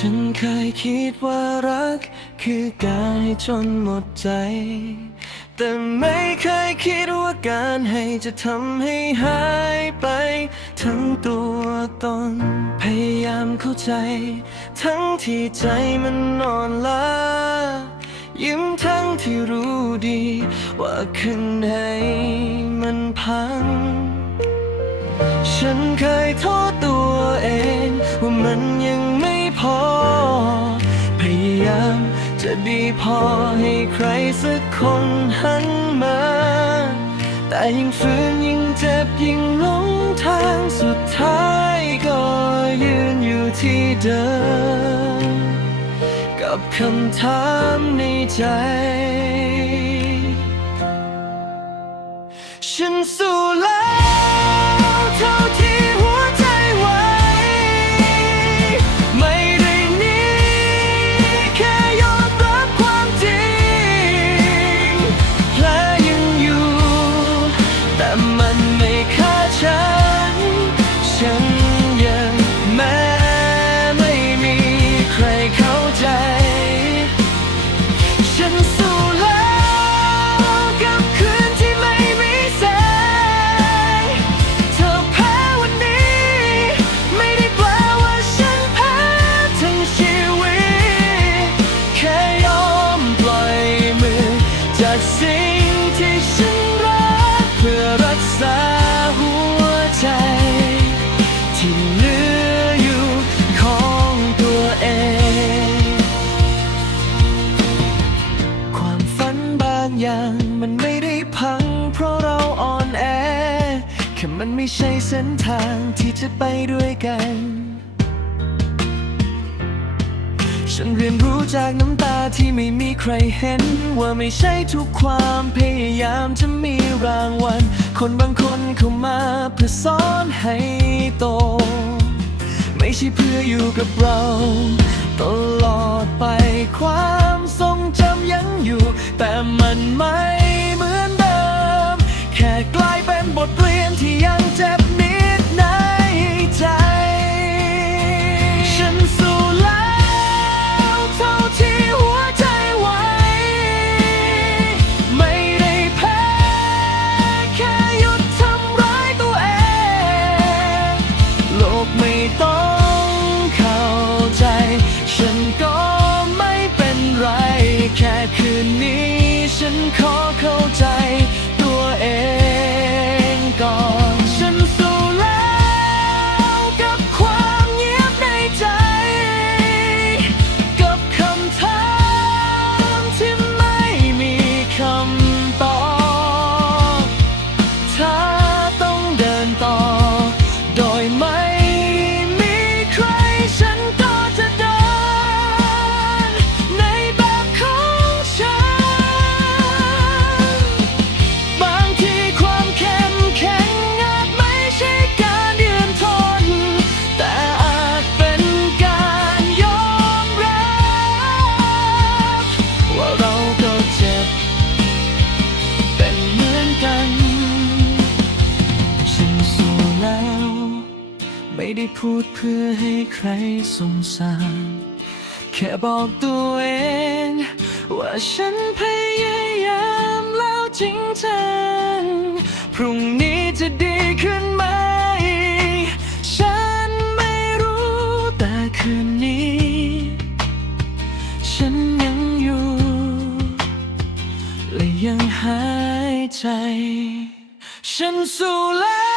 ฉันเคยคิดว่ารัก คือการให้จนหมดใจ แต่ไม่เคยคิดว่าการให้จะทำให้หายไป ทั้งตัวตน พยายามเข้าใจ ทั้งที่ใจมันนอนล้ายิ้มทั้งที่รู้ดี ว่าข้างในมันพัง ฉันเคยโทษตัวเอง ว่ามันยัง พอ พยายามจะดีพอให้ใครสักคนหันมา แต่ยิ่งฝืนยิ่งเจ็บยิ่งหลงทางสุดท้ายก็ยืนอยู่ที่เดิม กับคำถามในใจ ฉันสู้ อย่างมันไม่ได้พัง เพราะเราอ่อนแอแค่มันไม่ใช่เส้นทางที่จะไปด้วยกัน ฉันเรียนรู้จากน้ำตาที่ไม่มีใครเห็น ว่าไม่ใช่ทุกความพยายามจะมีรางวัล คนบางคนเข้ามาเพื่อสอนให้โต ไม่ใช่เพื่ออยู่กับเรา ตลอดไปควา มันไม่เหมือนเดิม แค่กลายเป็นบทเรียนที่ยังเจ็บ ได้พูดเพื่อให้ใครสงสาร แค่บอกตัวเอง ว่าฉันพยายามแล้วจริงจัง พรุ่งนี้จะดีขึ้นไหม ฉันไม่รู้แต่คืนนี้ ฉันยังอยู่ และยังหายใจ ฉันสู้แล้ว